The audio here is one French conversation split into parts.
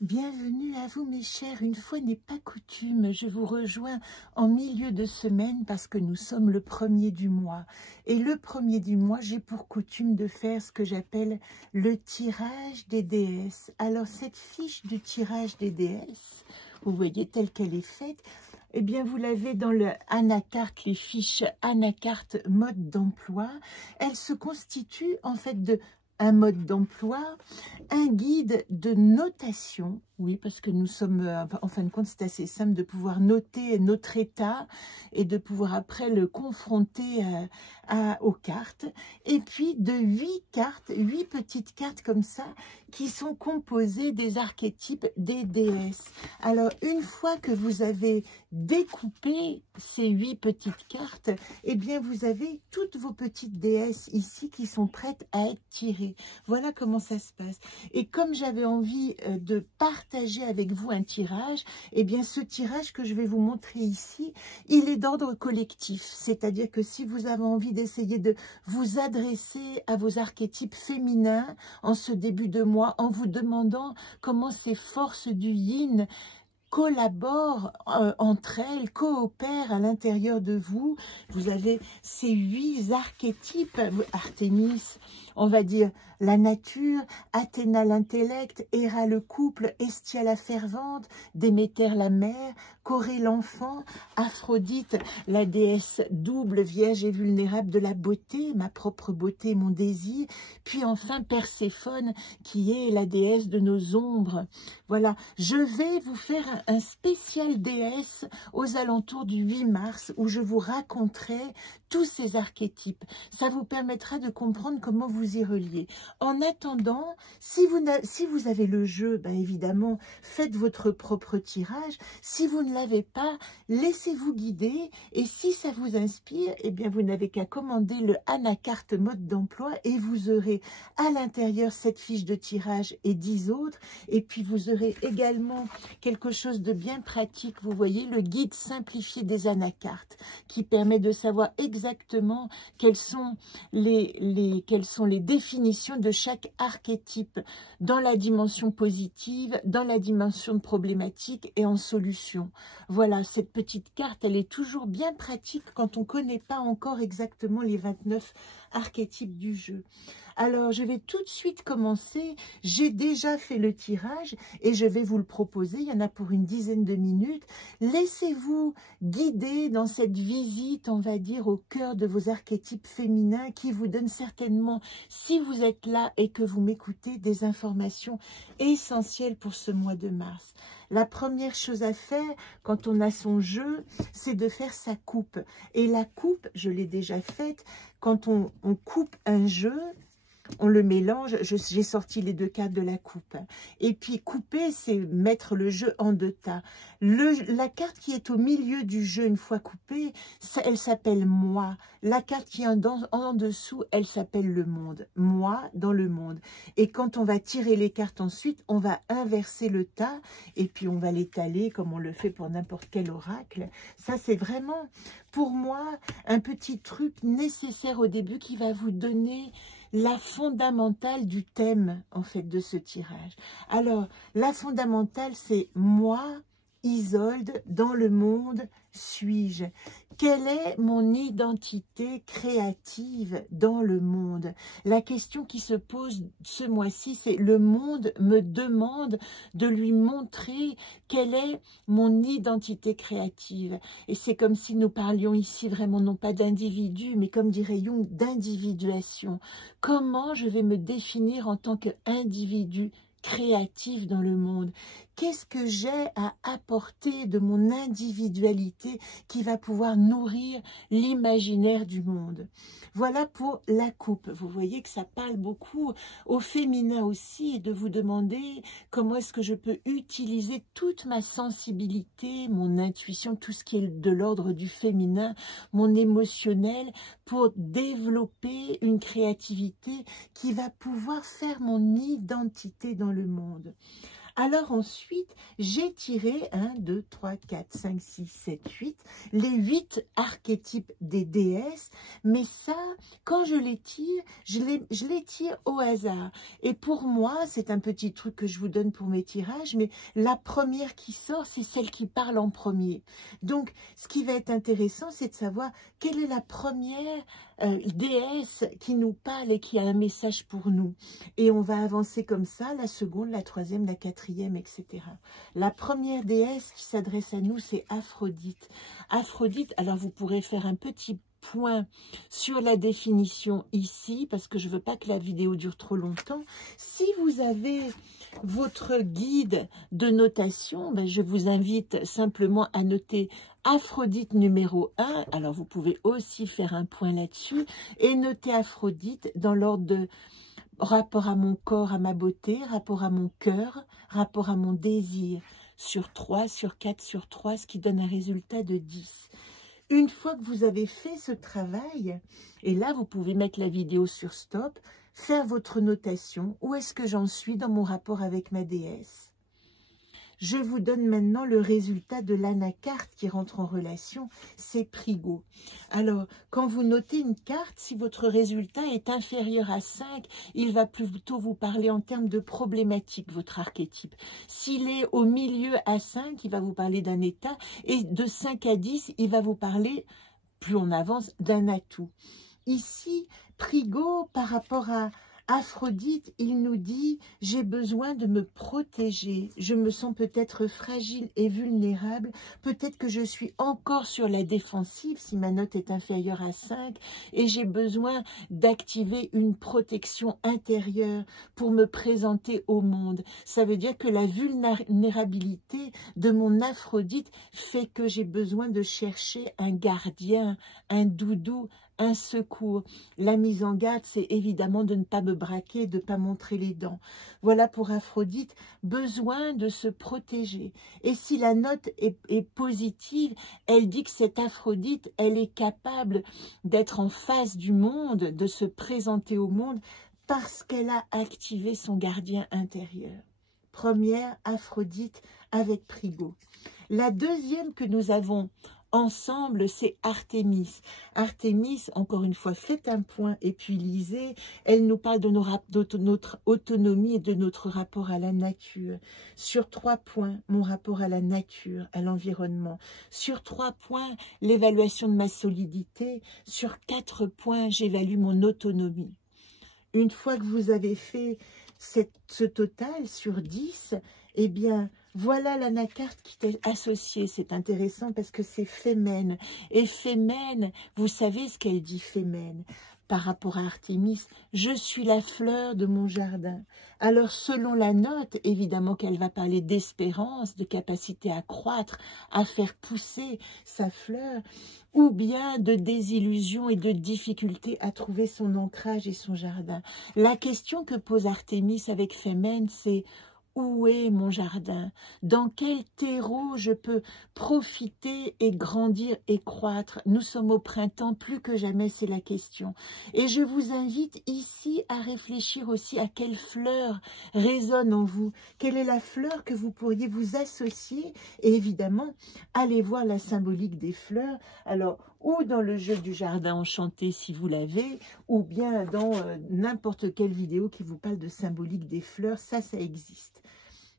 Bienvenue à vous mes chers, une fois n'est pas coutume, je vous rejoins en milieu de semaine parce que nous sommes le 1er du mois. Et le 1er du mois, j'ai pour coutume de faire ce que j'appelle le tirage des déesses. Alors cette fiche du tirage des déesses, vous voyez telle qu'elle est faite, eh bien vous l'avez dans le Anacarte, les fiches Anacarte mode d'emploi. Elle se constitue en fait de un mode d'emploi, un guide de notation, oui, parce que nous sommes, en fin de compte, c'est assez simple de pouvoir noter notre état et de pouvoir après le confronter aux cartes. Et puis de 8 cartes, 8 petites cartes comme ça, qui sont composées des archétypes des déesses. Alors, une fois que vous avez découpé ces 8 petites cartes, eh bien, vous avez toutes vos petites déesses ici qui sont prêtes à être tirées. Voilà comment ça se passe. Et comme j'avais envie de partager avec vous un tirage, eh bien ce tirage que je vais vous montrer ici, il est d'ordre collectif. C'est-à-dire que si vous avez envie d'essayer de vous adresser à vos archétypes féminins en ce début de mois, en vous demandant comment ces forces du yin collaborent entre elles, coopèrent à l'intérieur de vous. Vous avez ces 8 archétypes, Artémis, on va dire la nature, Athéna l'intellect, Héra le couple, Hestia la fervente, Déméter la mère, Corée l'enfant, Aphrodite la déesse double, vierge et vulnérable de la beauté, ma propre beauté, mon désir, puis enfin Perséphone qui est la déesse de nos ombres. Voilà, je vais vous faire un spécial déesse aux alentours du 8 mars où je vous raconterai tous ces archétypes. Ça vous permettra de comprendre comment vous y relier. En attendant, si vous avez le jeu, ben évidemment, faites votre propre tirage. Si vous ne l'avez pas, laissez-vous guider. Et si ça vous inspire, eh bien vous n'avez qu'à commander le Anacarte mode d'emploi et vous aurez à l'intérieur cette fiche de tirage et 10 autres. Et puis vous aurez également quelque chose de bien pratique, vous voyez, le guide simplifié des anacartes qui permet de savoir exactement quelles sont les définitions de chaque archétype dans la dimension positive, dans la dimension problématique et en solution. Voilà, cette petite carte, elle est toujours bien pratique quand on ne connaît pas encore exactement les 29 archétypes du jeu. Alors, je vais tout de suite commencer. J'ai déjà fait le tirage et je vais vous le proposer. Il y en a pour une dizaine de minutes. Laissez-vous guider dans cette visite, on va dire, au cœur de vos archétypes féminins qui vous donnent certainement, si vous êtes là et que vous m'écoutez, des informations essentielles pour ce mois de mars. La première chose à faire quand on a son jeu, c'est de faire sa coupe. Et la coupe, je l'ai déjà faite, quand on coupe un jeu, on le mélange, j'ai sorti les 2 cartes de la coupe. Et puis couper, c'est mettre le jeu en 2 tas. La carte qui est au milieu du jeu, une fois coupée, elle s'appelle moi. La carte qui est en dessous, elle s'appelle le monde. Moi dans le monde. Et quand on va tirer les cartes ensuite, on va inverser le tas et puis on va l'étaler comme on le fait pour n'importe quel oracle. Ça, c'est vraiment, pour moi, un petit truc nécessaire au début qui va vous donner la fondamentale du thème, en fait, de ce tirage. Alors, la fondamentale, c'est moi, Isolde, dans le monde, suis-je? Quelle est mon identité créative dans le monde? La question qui se pose ce mois-ci, c'est le monde me demande de lui montrer quelle est mon identité créative. Et c'est comme si nous parlions ici vraiment non pas d'individu, mais comme dirait Jung, d'individuation. Comment je vais me définir en tant qu'individu créatif dans le monde? Qu'est-ce que j'ai à apporter de mon individualité qui va pouvoir nourrir l'imaginaire du monde? Voilà pour la coupe. Vous voyez que ça parle beaucoup au féminin aussi, et de vous demander comment est-ce que je peux utiliser toute ma sensibilité, mon intuition, tout ce qui est de l'ordre du féminin, mon émotionnel, pour développer une créativité qui va pouvoir faire mon identité dans le monde. Alors ensuite, j'ai tiré 1, 2, 3, 4, 5, 6, 7, 8, les 8 archétypes des déesses. Mais ça, quand je les tire, je les tire au hasard. Et pour moi, c'est un petit truc que je vous donne pour mes tirages, mais la première qui sort, c'est celle qui parle en premier. Donc, ce qui va être intéressant, c'est de savoir quelle est la première déesse qui nous parle et qui a un message pour nous. Et on va avancer comme ça, la seconde, la troisième, la quatrième, etc. La première déesse qui s'adresse à nous, c'est Aphrodite. Aphrodite, alors vous pourrez faire un petit point sur la définition ici, parce que je ne veux pas que la vidéo dure trop longtemps. Si vous avez votre guide de notation, ben je vous invite simplement à noter Aphrodite numéro 1. Alors vous pouvez aussi faire un point là-dessus et noter Aphrodite dans l'ordre de rapport à mon corps, à ma beauté, rapport à mon cœur, rapport à mon désir, sur 3, sur 4, sur 3, ce qui donne un résultat de 10. Une fois que vous avez fait ce travail, et là vous pouvez mettre la vidéo sur stop, faire votre notation, où est-ce que j'en suis dans mon rapport avec ma déesse. Je vous donne maintenant le résultat de l'anacarte qui rentre en relation, c'est Prigo. Alors, quand vous notez une carte, si votre résultat est inférieur à 5, il va plutôt vous parler en termes de problématique, votre archétype. S'il est au milieu à 5, il va vous parler d'un état, et de 5 à 10, il va vous parler, plus on avance, d'un atout. Ici, Prigo, par rapport à Aphrodite, il nous dit « J'ai besoin de me protéger, je me sens peut-être fragile et vulnérable, peut-être que je suis encore sur la défensive si ma note est inférieure à 5 et j'ai besoin d'activer une protection intérieure pour me présenter au monde. » Ça veut dire que la vulnérabilité de mon Aphrodite fait que j'ai besoin de chercher un gardien, un doudou, un secours. La mise en garde, c'est évidemment de ne pas me braquer, de ne pas montrer les dents. Voilà pour Aphrodite, besoin de se protéger. Et si la note est positive, elle dit que cette Aphrodite, elle est capable d'être en face du monde, de se présenter au monde, parce qu'elle a activé son gardien intérieur. Première, Aphrodite avec Prigo. La deuxième que nous avons ensemble, c'est Artémis. Artémis, encore une fois, faites un point et puis lisez. Elle nous parle de notre autonomie et de notre rapport à la nature. Sur 3 points, mon rapport à la nature, à l'environnement. Sur 3 points, l'évaluation de ma solidité. Sur 4 points, j'évalue mon autonomie. Une fois que vous avez fait ce total sur 10, eh bien, voilà l'anacarte qui est associée. C'est intéressant parce que c'est Fémène. Et Fémène, vous savez ce qu'elle dit Fémène par rapport à Artémis, je suis la fleur de mon jardin. Alors, selon la note, évidemment qu'elle va parler d'espérance, de capacité à croître, à faire pousser sa fleur, ou bien de désillusion et de difficulté à trouver son ancrage et son jardin. La question que pose Artémis avec Fémène, c'est où est mon jardin? Dans quel terreau je peux profiter et grandir et croître? Nous sommes au printemps, plus que jamais c'est la question. Et je vous invite ici à réfléchir aussi à quelle fleur résonne en vous. Quelle est la fleur que vous pourriez vous associer? Et évidemment, allez voir la symbolique des fleurs. Alors, ou dans le jeu du jardin enchanté si vous l'avez, ou bien dans n'importe quelle vidéo qui vous parle de symbolique des fleurs, ça existe.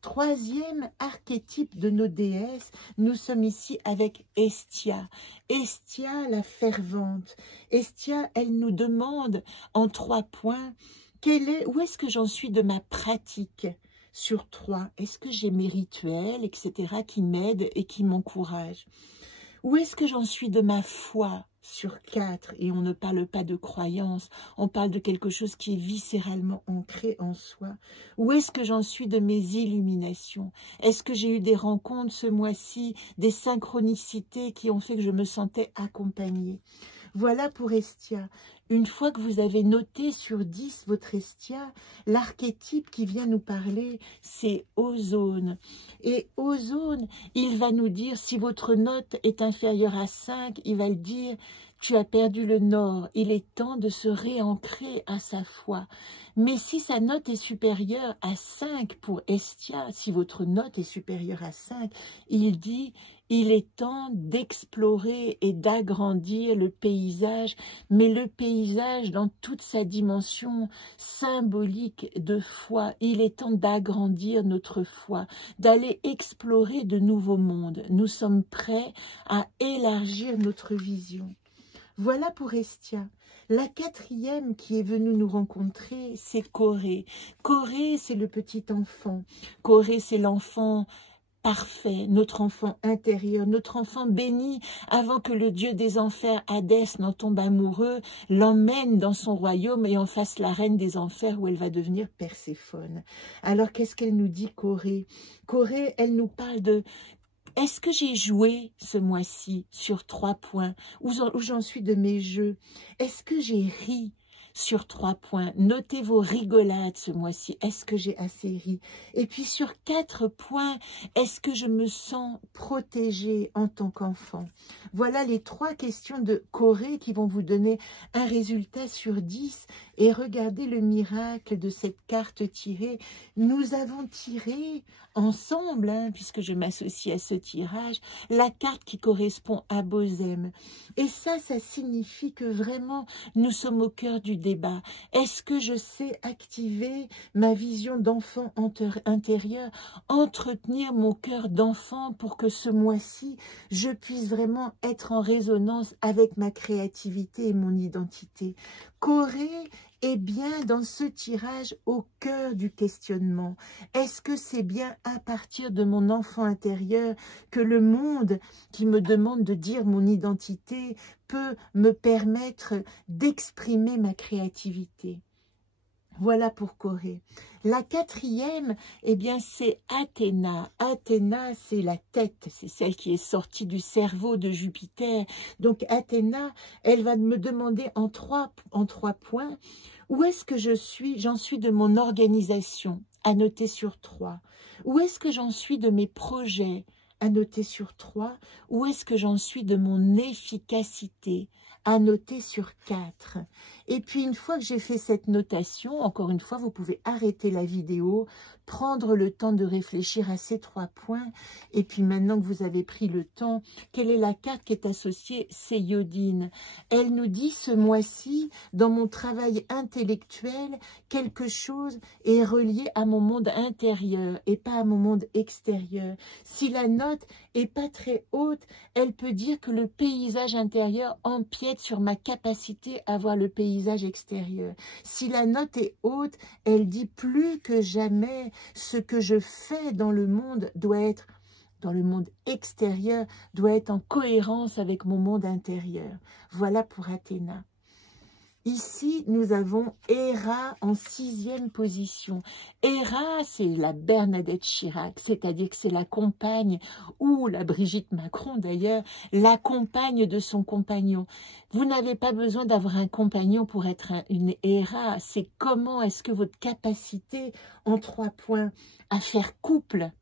Troisième archétype de nos déesses, nous sommes ici avec Hestia. Hestia, la fervente. Hestia, elle nous demande en 3 points, où est-ce que j'en suis de ma pratique sur 3? Est-ce que j'ai mes rituels, etc., qui m'aident et qui m'encouragent? Où est-ce que j'en suis de ma foi sur 4? Et on ne parle pas de croyance, on parle de quelque chose qui est viscéralement ancré en soi. Où est-ce que j'en suis de mes illuminations? Est-ce que j'ai eu des rencontres ce mois-ci, des synchronicités qui ont fait que je me sentais accompagnée? Voilà pour Hestia. Une fois que vous avez noté sur 10 votre Hestia, l'archétype qui vient nous parler, c'est Ozone. Et Ozone, il va nous dire, si votre note est inférieure à 5, il va le dire, tu as perdu le nord, il est temps de se réancrer à sa foi. Mais si sa note est supérieure à 5 pour Hestia, si votre note est supérieure à 5, il dit, il est temps d'explorer et d'agrandir le paysage, mais le paysage dans toute sa dimension symbolique de foi. Il est temps d'agrandir notre foi, d'aller explorer de nouveaux mondes. Nous sommes prêts à élargir notre vision. Voilà pour Hestia. La quatrième qui est venue nous rencontrer, c'est Corée. Corée, c'est le petit enfant. Corée, c'est l'enfant parfait, notre enfant intérieur, notre enfant béni, avant que le dieu des enfers, Hadès, n'en tombe amoureux, l'emmène dans son royaume et en fasse la reine des enfers où elle va devenir Perséphone. Alors, qu'est-ce qu'elle nous dit, Corée? Corée, elle nous parle de... Est-ce que j'ai joué ce mois-ci sur 3 points? Où j'en suis de mes jeux? Est-ce que j'ai ri sur 3 points? Notez vos rigolades ce mois-ci. Est-ce que j'ai assez ri? Et puis sur 4 points, est-ce que je me sens protégée en tant qu'enfant? Voilà les 3 questions de Corée qui vont vous donner un résultat sur 10. Et regardez le miracle de cette carte tirée. Nous avons tiré ensemble, puisque je m'associe à ce tirage, la carte qui correspond à Bozem. Et ça signifie que vraiment, nous sommes au cœur du débat. Est-ce que je sais activer ma vision d'enfant intérieur, entretenir mon cœur d'enfant pour que ce mois-ci, je puisse vraiment être en résonance avec ma créativité et mon identité? Corée est bien dans ce tirage au cœur du questionnement. Est-ce que c'est bien à partir de mon enfant intérieur que le monde qui me demande de dire mon identité peut me permettre d'exprimer ma créativité? Voilà pour Corée. La quatrième, eh bien, c'est Athéna. Athéna, c'est la tête, c'est celle qui est sortie du cerveau de Jupiter. Donc, Athéna, elle va me demander en trois points, où est-ce que je suis? J'en suis de mon organisation, à noter sur 3. Où est-ce que j'en suis de mes projets? À noter sur 3. Où est-ce que j'en suis de mon efficacité? À noter sur 4. Et puis, une fois que j'ai fait cette notation, encore une fois, vous pouvez arrêter la vidéo, prendre le temps de réfléchir à ces 3 points. Et puis, maintenant que vous avez pris le temps, quelle est la carte qui est associée? C'est Yodine. Elle nous dit, ce mois-ci, dans mon travail intellectuel, quelque chose est relié à mon monde intérieur et pas à mon monde extérieur. Si la note est pas très haute, elle peut dire que le paysage intérieur empiète sur ma capacité à voir le paysage extérieur. Si la note est haute, elle dit plus que jamais ce que je fais dans le monde extérieur doit être en cohérence avec mon monde intérieur. Voilà pour Athéna. Ici, nous avons Héra en 6e position. Héra, c'est la Bernadette Chirac, c'est-à-dire que c'est la compagne, ou la Brigitte Macron d'ailleurs, la compagne de son compagnon. Vous n'avez pas besoin d'avoir un compagnon pour être une Héra. C'est comment est-ce que votre capacité en 3 points à faire couple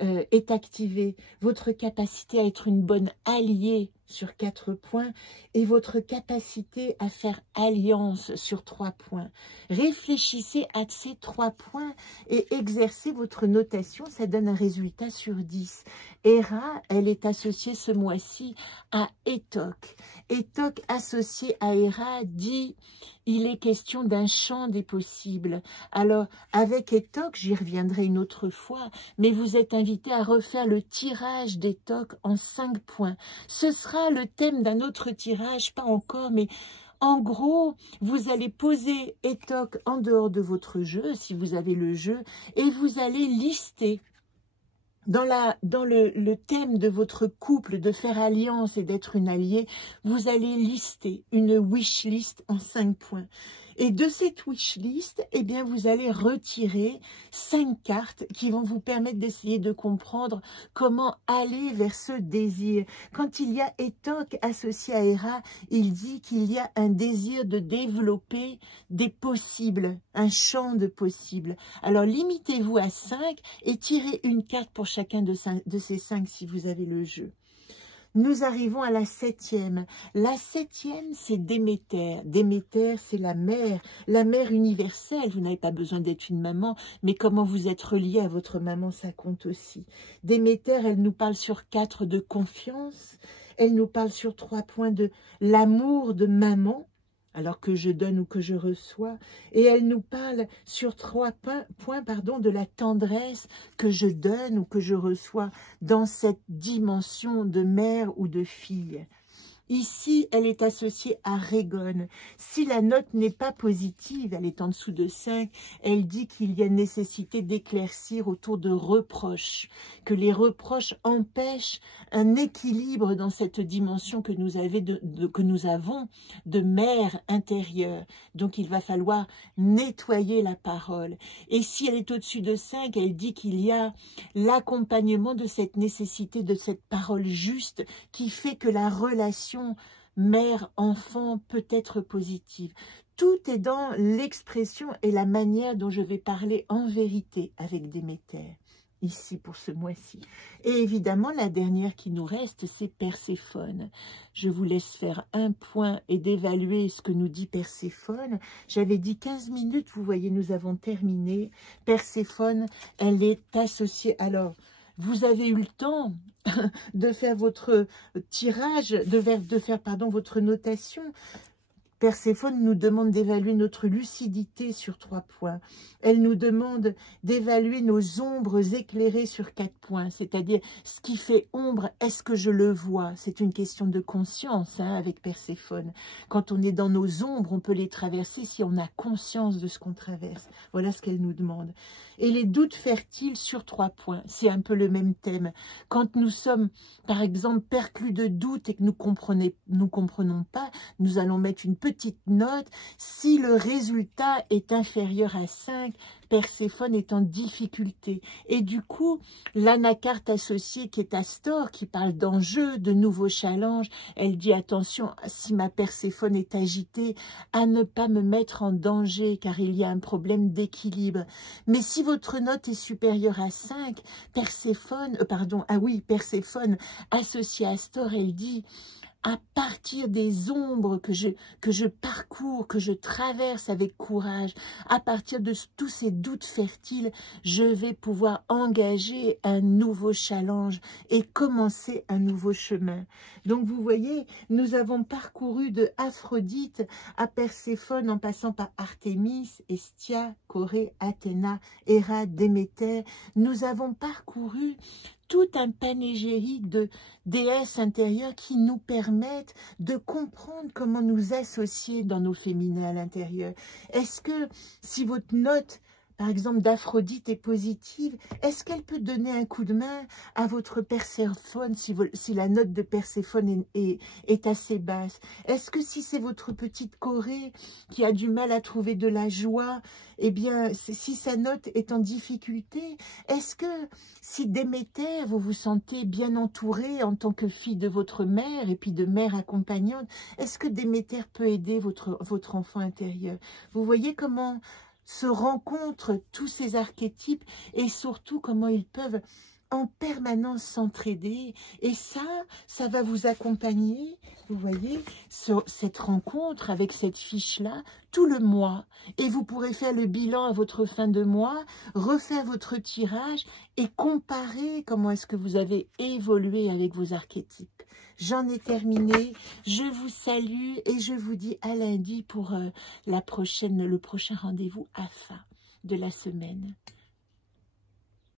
est activée, votre capacité à être une bonne alliée sur 4 points et votre capacité à faire alliance sur 3 points. Réfléchissez à ces 3 points et exercez votre notation, ça donne un résultat sur 10. Héra, elle est associée ce mois-ci à Étoc. Étoc associé à Héra dit, il est question d'un champ des possibles. Alors, avec Étoc, j'y reviendrai une autre fois, mais vous êtes invité à refaire le tirage d'Étoc en 5 points. Ce sera le thème d'un autre tirage, pas encore, mais en gros, vous allez poser Étoc en dehors de votre jeu, si vous avez le jeu, et vous allez lister dans le thème de votre couple, de faire alliance et d'être une alliée, vous allez lister une wish list en 5 points. Et de cette wish list, eh bien, vous allez retirer 5 cartes qui vont vous permettre d'essayer de comprendre comment aller vers ce désir. Quand il y a Étoc associé à Héra, il dit qu'il y a un désir de développer des possibles, un champ de possibles. Alors, limitez-vous à 5 et tirez une carte pour chacun de ces 5 si vous avez le jeu. Nous arrivons à la 7e. La 7e, c'est Déméter. Déméter, c'est la mère universelle. Vous n'avez pas besoin d'être une maman, mais comment vous êtes relié à votre maman, ça compte aussi. Déméter, elle nous parle sur 4 de confiance. Elle nous parle sur 3 points de l'amour de maman, alors que je donne ou que je reçois. Et elle nous parle sur 3 points de la tendresse que je donne ou que je reçois dans cette dimension de mère ou de fille. Ici, elle est associée à Régone. Si la note n'est pas positive, elle est en dessous de 5, elle dit qu'il y a nécessité d'éclaircir autour de reproches, que les reproches empêchent un équilibre dans cette dimension que nous avons de mère intérieure. Donc, il va falloir nettoyer la parole. Et si elle est au-dessus de 5, elle dit qu'il y a l'accompagnement de cette nécessité, de cette parole juste qui fait que la relation mère-enfant peut être positive. Tout est dans l'expression et la manière dont je vais parler en vérité avec Déméter, ici pour ce mois-ci. Et évidemment, la dernière qui nous reste, c'est Perséphone. Je vous laisse faire un point et d'évaluer ce que nous dit Perséphone. J'avais dit 15 minutes, vous voyez, nous avons terminé. Perséphone, elle est associée... Alors, vous avez eu le temps de faire votre tirage, de faire votre notation. Perséphone nous demande d'évaluer notre lucidité sur 3 points. Elle nous demande d'évaluer nos ombres éclairées sur 4 points. C'est-à-dire, ce qui fait ombre, est-ce que je le vois? C'est une question de conscience avec Perséphone. Quand on est dans nos ombres, on peut les traverser si on a conscience de ce qu'on traverse. Voilà ce qu'elle nous demande. Et les doutes fertiles sur 3 points. C'est un peu le même thème. Quand nous sommes, par exemple, perclus de doutes et que nous comprenons pas, nous allons mettre une petite note. Si le résultat est inférieur à 5, Perséphone est en difficulté. Et du coup, l'anacarte associée qui est Astor, qui parle d'enjeux, de nouveaux challenges, elle dit attention, si ma Perséphone est agitée, à ne pas me mettre en danger, car il y a un problème d'équilibre. Mais si votre note est supérieure à 5, Perséphone associée à Astor, elle dit... à partir des ombres que je parcours, que je traverse avec courage, à partir de tous ces doutes fertiles, je vais pouvoir engager un nouveau challenge et commencer un nouveau chemin. Donc vous voyez, nous avons parcouru de Aphrodite à Perséphone en passant par Artémis, Hestia, Corée, Athéna, Héra, Déméter. Nous avons parcouru tout un panégyrique de déesses intérieures qui nous permettent de comprendre comment nous associer dans nos féminins à l'intérieur. Est-ce que si votre note, par exemple, d'Aphrodite est positive, est-ce qu'elle peut donner un coup de main à votre Perséphone si la note de Perséphone est assez basse? Est-ce que si c'est votre petite Corée qui a du mal à trouver de la joie, eh bien, si sa note est en difficulté, est-ce que si Déméter, vous vous sentez bien entourée en tant que fille de votre mère et puis de mère accompagnante, est-ce que Déméter peut aider votre enfant intérieur? Vous voyez comment se rencontrent tous ces archétypes et surtout comment ils peuvent en permanence s'entraider. Et ça va vous accompagner, vous voyez, sur cette rencontre avec cette fiche-là, tout le mois. Et vous pourrez faire le bilan à votre fin de mois, refaire votre tirage et comparer comment est-ce que vous avez évolué avec vos archétypes. J'en ai terminé, je vous salue et je vous dis à lundi pour le prochain rendez-vous AFA de la semaine.